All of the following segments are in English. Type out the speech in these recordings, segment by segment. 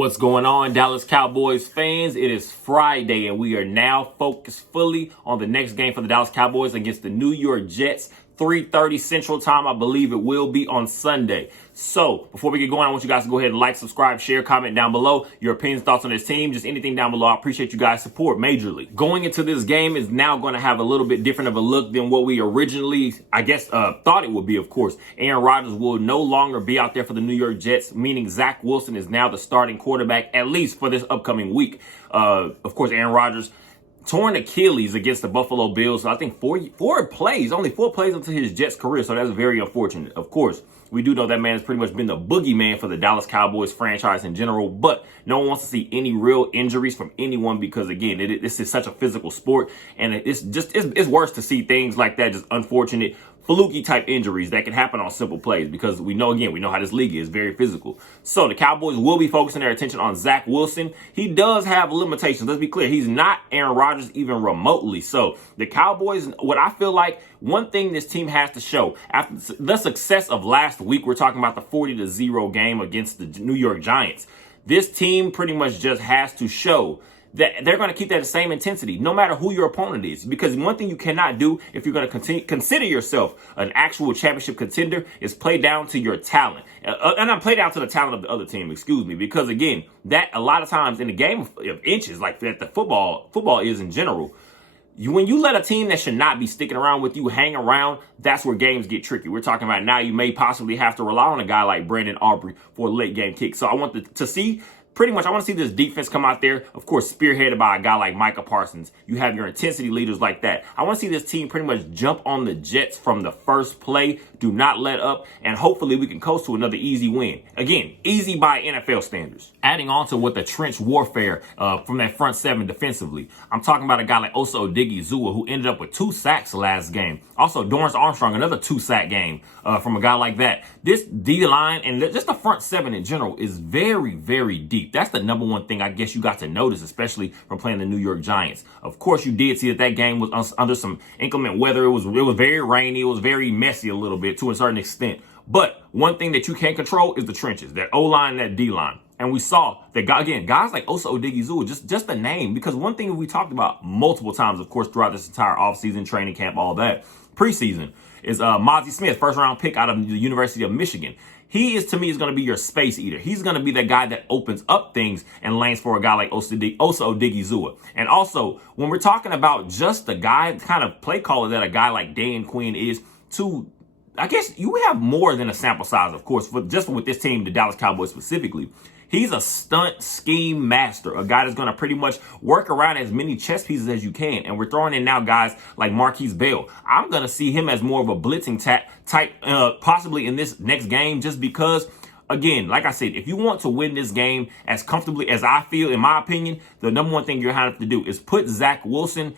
What's going on, Dallas Cowboys fans? It is Friday, and we are now focused fully on the next game for the Dallas Cowboys against the New York Jets. 3:30 Central Time. I believe it will be on Sunday. So before we get going, I want you guys to go ahead and like, subscribe, share, comment down below your opinions, thoughts on this team, just anything down below. I appreciate you guys' support majorly. Going into this game is now going to have a little bit different of a look than what we originally, thought it would be, of course. Aaron Rodgers will no longer be out there for the New York Jets, meaning Zach Wilson is now the starting quarterback, at least for this upcoming week. Of course, Aaron Rodgers torn Achilles against the Buffalo Bills. So I think only four plays into his Jets career. So that's very unfortunate. Of course, we do know that man has pretty much been the boogeyman for the Dallas Cowboys franchise in general, but no one wants to see any real injuries from anyone because, again, this is such a physical sport, and it's worse to see things like that, just unfortunate, fluky type injuries that can happen on simple plays because we know how this league is very physical. So the Cowboys will be focusing their attention on Zach Wilson. He does have limitations. Let's be clear. He's not Aaron Rodgers even remotely. So the Cowboys, what I feel like, one thing this team has to show after the success of last week, we're talking about the 40-0 game against the New York Giants. This team pretty much just has to show that they're going to keep that same intensity no matter who your opponent is. Because one thing you cannot do if you're going to consider yourself an actual championship contender is play down to your talent. And not play down to the talent of the other team, because, again, that a lot of times in the game of inches, like that the football is in general, when you let a team that should not be sticking around with you hang around, that's where games get tricky. We're talking about now you may possibly have to rely on a guy like Brandon Aubrey for a late game kick. So I want to see this defense come out there, of course, spearheaded by a guy like Micah Parsons. You have your intensity leaders like that. I want to see this team pretty much jump on the Jets from the first play. Do not let up, and hopefully we can coast to another easy win. Again, easy by NFL standards. Adding on to what the trench warfare from that front seven defensively, I'm talking about a guy like Osa Odighizuwa, who ended up with 2 sacks last game. Also, Dorrance Armstrong, another 2-sack game from a guy like that. This D-line and just the front seven in general is very, very deep. That's the number one thing I guess you got to notice, especially from playing the New York Giants. Of course, you did see that game was under some inclement weather. It was very rainy. It was very messy a little bit to a certain extent. But one thing that you can't control is the trenches, that O-line, that D-line. And we saw that, again, guys like Osa Odighizuwa, just the name, because one thing we talked about multiple times, of course, throughout this entire offseason, training camp, all that, preseason, is Mozzie Smith, first-round pick out of the University of Michigan. He is, to me, is going to be your space eater. He's going to be that guy that opens up things and lanes for a guy like Osa Odighizuwa. And also, when we're talking about just the guy, kind of play caller that a guy like Dan Quinn is, I guess you have more than a sample size, of course, just with this team, the Dallas Cowboys specifically. He's a stunt scheme master, a guy that's going to pretty much work around as many chess pieces as you can. And we're throwing in now guys like Marquise Bell. I'm going to see him as more of a blitzing type, possibly in this next game, just because, again, like I said, if you want to win this game as comfortably as I feel, in my opinion, the number one thing you're going to have to do is put Zach Wilson,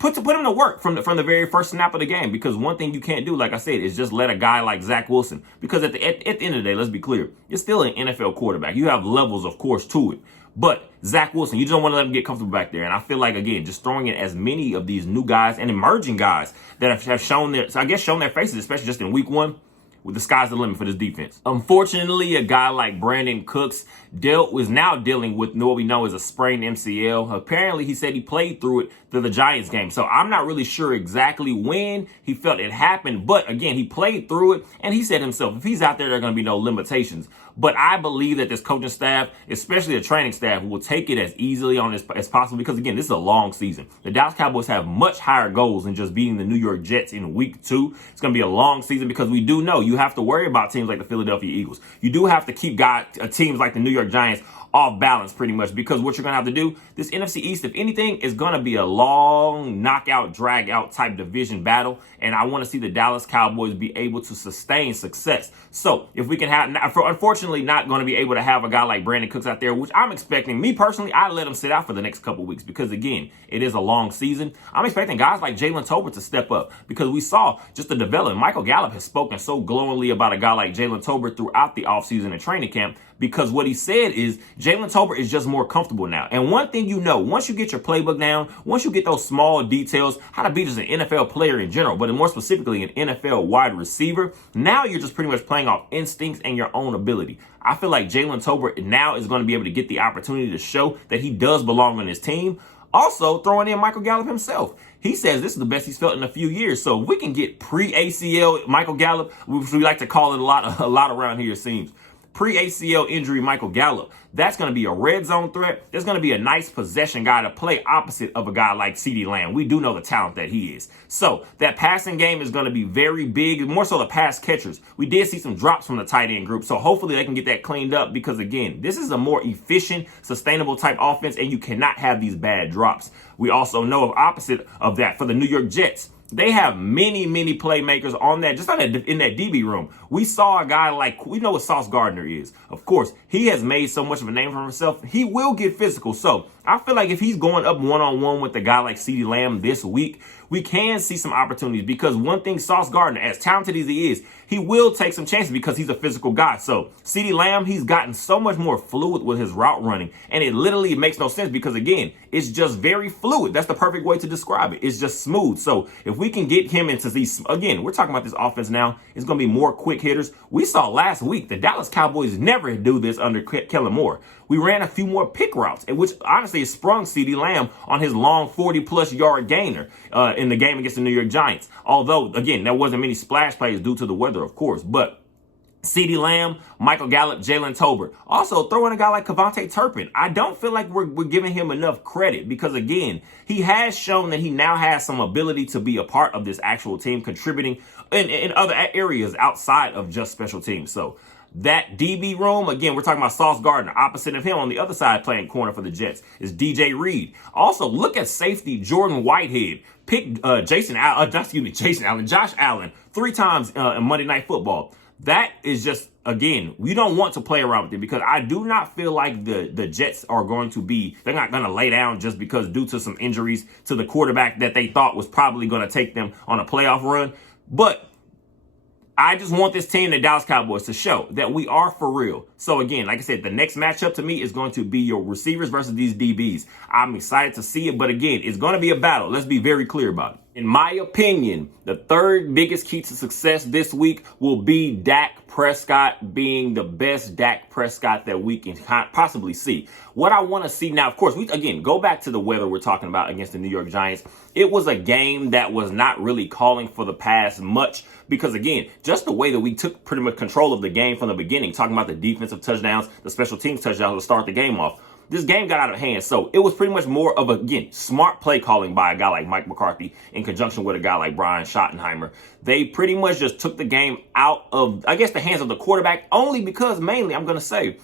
put him to work from the very first snap of the game, because one thing you can't do, like I said, is just let a guy like Zach Wilson, because at the end of the day, let's be clear, it's still an NFL quarterback. You have levels, of course, to it. But Zach Wilson, you just don't want to let him get comfortable back there. And I feel like, again, just throwing in as many of these new guys and emerging guys that have shown their faces, especially just in week 1, with the sky's the limit for this defense. Unfortunately, a guy like Brandon Cooks was now dealing with what we know as a sprained MCL. Apparently, he said he played through it through the Giants game. So I'm not really sure exactly when he felt it happened. But again, he played through it, and he said himself, if he's out there are going to be no limitations. But I believe that this coaching staff, especially the training staff, will take it as easily on as possible, because, again, this is a long season. The Dallas Cowboys have much higher goals than just beating the New York Jets in week 2. It's going to be a long season, because we do know you have to worry about teams like the Philadelphia Eagles. You do have to keep teams like the New York Giants off balance pretty much, because what you're going to have to do, this NFC East, if anything, is going to be a long knockout, drag out type division battle. And I want to see the Dallas Cowboys be able to sustain success. So if we can unfortunately not going to be able to have a guy like Brandon Cooks out there, which I'm expecting, me personally, I let him sit out for the next couple weeks, because, again, it is a long season. I'm expecting guys like Jalen Tolbert to step up, because we saw just the development. Michael Gallup has spoken so glowingly about a guy like Jalen Tolbert throughout the offseason and training camp, because what he said is Jalen Tolbert is just more comfortable now. And one thing you know, once you get your playbook down, once you get those small details, how to be just an NFL player in general, but more specifically an NFL wide receiver, now you're just pretty much playing off instincts and your own ability. I feel like Jalen Tolbert now is going to be able to get the opportunity to show that he does belong on his team. Also, throwing in Michael Gallup himself. He says this is the best he's felt in a few years. So if we can get pre-ACL Michael Gallup, which we like to call it a lot around here, it seems. Pre-ACL injury Michael Gallup, that's going to be a red zone threat. There's going to be a nice possession guy to play opposite of a guy like CeeDee Lamb. We do know the talent that he is. So that passing game is going to be very big, more so the pass catchers. We did see some drops from the tight end group, so hopefully they can get that cleaned up because, again, this is a more efficient, sustainable type offense, and you cannot have these bad drops. We also know of opposite of that for the New York Jets. They have many playmakers on that, just in that DB room. We saw a guy like, we know what Sauce Gardner is. Of course, he has made so much of a name for himself. He will get physical. So I feel like if he's going up one-on-one with a guy like CeeDee Lamb this week, we can see some opportunities because one thing, Sauce Gardner, as talented as he is, he will take some chances because he's a physical guy. So CeeDee Lamb, he's gotten so much more fluid with his route running, and it literally makes no sense because, again, it's just very fluid. That's the perfect way to describe it. It's just smooth. So if we can get him into these, again, we're talking about this offense now, it's going to be more quick hitters. We saw last week the Dallas Cowboys never do this under Kellen Moore. We ran a few more pick routes, which honestly sprung CeeDee Lamb on his long 40-plus yard gainer in the game against the New York Giants. Although, again, there wasn't many splash plays due to the weather, of course. But CeeDee Lamb, Michael Gallup, Jalen Tolbert. Also, throw in a guy like Kevontae Turpin. I don't feel like we're giving him enough credit because, again, he has shown that he now has some ability to be a part of this actual team, contributing in other areas outside of just special teams. So that DB room, again, we're talking about Sauce Gardner. Opposite of him on the other side playing corner for the Jets is DJ Reed. Also, look at safety Jordan Whitehead. Pick Josh Allen 3 times in Monday Night Football. That is just, again, we don't want to play around with it because I do not feel like the Jets are going to be, they're not going to lay down just because due to some injuries to the quarterback that they thought was probably going to take them on a playoff run. But I just want this team, the Dallas Cowboys, to show that we are for real. So again, like I said, the next matchup to me is going to be your receivers versus these DBs. I'm excited to see it, but again, it's going to be a battle. Let's be very clear about it. In my opinion, the third biggest key to success this week will be Dak Prescott being the best Dak Prescott that we can possibly see. What I want to see now, of course, we again go back to the weather we're talking about against the New York Giants. It was a game that was not really calling for the pass much because, again, just the way that we took pretty much control of the game from the beginning, talking about the defensive touchdowns, the special teams touchdowns to start the game off. This game got out of hand, so it was pretty much more of, again, smart play calling by a guy like Mike McCarthy in conjunction with a guy like Brian Schottenheimer. They pretty much just took the game out of, I guess, the hands of the quarterback, only because mainly, I'm going to say,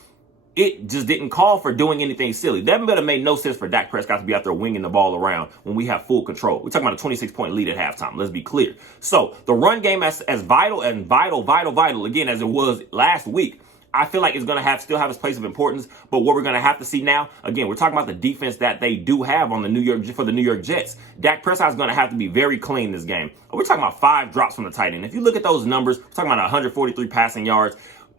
it just didn't call for doing anything silly. That would have made no sense for Dak Prescott to be out there winging the ball around when we have full control. We're talking about a 26-point lead at halftime. Let's be clear. So the run game as vital, again, as it was last week, I feel like it's going to still have its place of importance. But what we're going to have to see now, again, we're talking about the defense that they do have on the New York Jets. Dak Prescott is going to have to be very clean this game. We're talking about 5 drops from the tight end. If you look at those numbers, we're talking about 143 passing yards.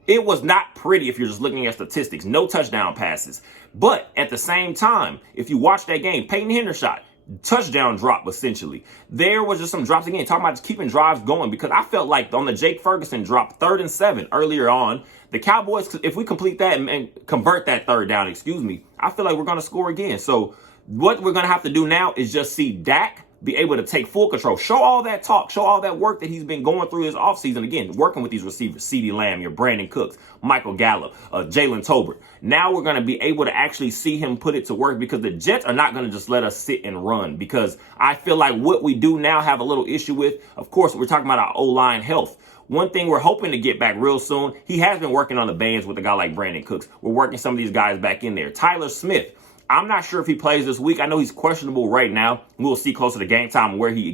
It was not pretty if you're just looking at statistics. No touchdown passes. But at the same time, if you watch that game, Peyton Hendershot, touchdown drop, essentially. There was just some drops again, talking about just keeping drives going because I felt like on the Jake Ferguson drop, 3rd and 7 earlier on, the Cowboys, if we complete that and convert that 3rd down, I feel like we're going to score again. So what we're going to have to do now is just see Dak be able to take full control. Show all that talk. Show all that work that he's been going through this offseason. Again, working with these receivers, CeeDee Lamb, your Brandon Cooks, Michael Gallup, Jalen Tolbert. Now we're going to be able to actually see him put it to work because the Jets are not going to just let us sit and run because I feel like what we do now have a little issue with. Of course, we're talking about our O-line health. One thing we're hoping to get back real soon, he has been working on the bands with a guy like Brandon Cooks. We're working some of these guys back in there. Tyler Smith, I'm not sure if he plays this week. I know he's questionable right now. We'll see closer to game time where he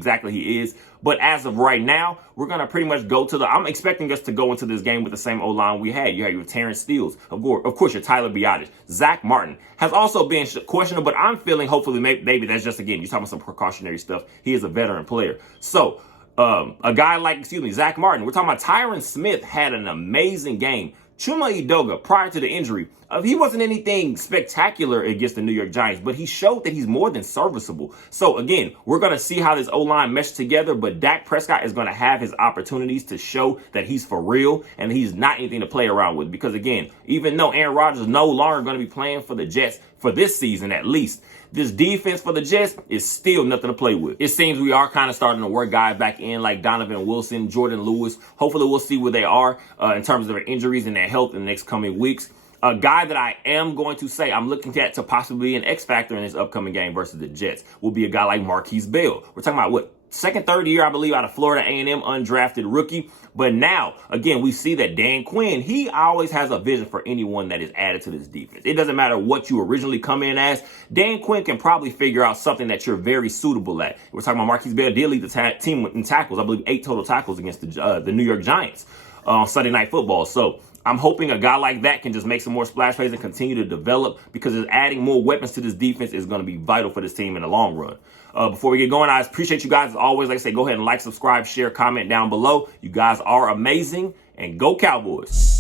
is. But as of right now, we're going to pretty much go to I'm expecting us to go into this game with the same O-line we had. You have your Terrence Steele, of course, your Tyler Biadasz. Zach Martin has also been questionable, but I'm feeling hopefully maybe that's just, again, you're talking about some precautionary stuff. He is a veteran player. So a guy like, Zach Martin, we're talking about Tyron Smith had an amazing game. Chuma Edoga, prior to the injury, he wasn't anything spectacular against the New York Giants, but he showed that he's more than serviceable. So again, we're going to see how this O-line meshes together, but Dak Prescott is going to have his opportunities to show that he's for real and he's not anything to play around with. Because again, even though Aaron Rodgers is no longer going to be playing for the Jets for this season at least, this defense for the Jets is still nothing to play with. It seems we are kind of starting to work guys back in like Donovan Wilson, Jordan Lewis. Hopefully we'll see where they are in terms of their injuries and their health in the next coming weeks. A guy that I am going to say I'm looking at to possibly be an X factor in this upcoming game versus the Jets will be a guy like Marquise Bell. We're talking about what? Second, third year, I believe, out of Florida A&M, undrafted rookie. But now, again, we see that Dan Quinn, he always has a vision for anyone that is added to this defense. It doesn't matter what you originally come in as. Dan Quinn can probably figure out something that you're very suitable at. We're talking about Marquise Bell did lead the team in tackles. I believe 8 total tackles against the New York Giants on Sunday Night Football. So I'm hoping a guy like that can just make some more splash plays and continue to develop, because adding more weapons to this defense is going to be vital for this team in the long run. Before we get going, I appreciate you guys as always. Like I say, go ahead and like, subscribe, share, comment down below. You guys are amazing, and go Cowboys.